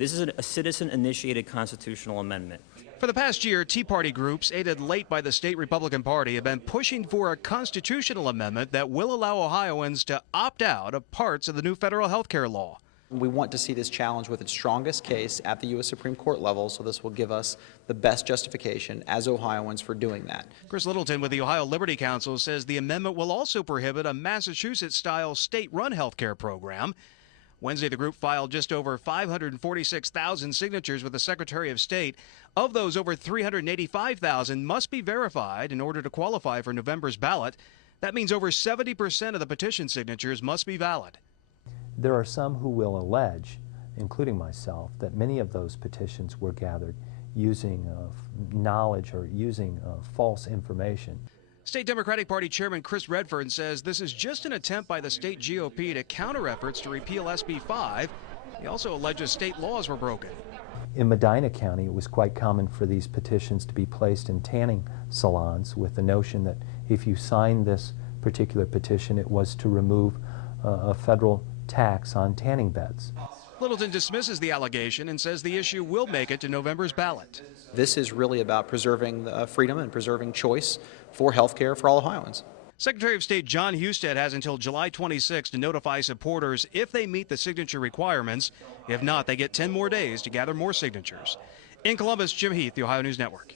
This is a citizen-initiated constitutional amendment. For the past year, Tea Party groups, aided late by the state Republican Party, have been pushing for a constitutional amendment that will allow Ohioans to opt out of parts of the new federal health care law. We want to see this challenge with its strongest case at the U.S. Supreme Court level, so this will give us the best justification as Ohioans for doing that. Chris Littleton with the Ohio Liberty Council says the amendment will also prohibit a Massachusetts-style state-run health care program. Wednesday, the group filed just over 546,000 signatures with the Secretary of State. Of those, over 385,000 must be verified in order to qualify for November's ballot. That means over 70% of the petition signatures must be valid. There are some who will allege, including myself, that many of those petitions were gathered using knowledge or using false information. State Democratic Party Chairman Chris Redfern says this is just an attempt by the state GOP to counter efforts to repeal SB 5. He also alleges state laws were broken. In Medina County, it was quite common for these petitions to be placed in tanning salons with the notion that if you signed this particular petition, it was to remove a federal tax on tanning beds. Littleton dismisses the allegation and says the issue will make it to November's ballot. This is really about preserving freedom and preserving choice for health care for all Ohioans. Secretary of State John Husted has until July 26 to notify supporters if they meet the signature requirements. If not, they get 10 more days to gather more signatures. In Columbus, Jim Heath, the Ohio News Network.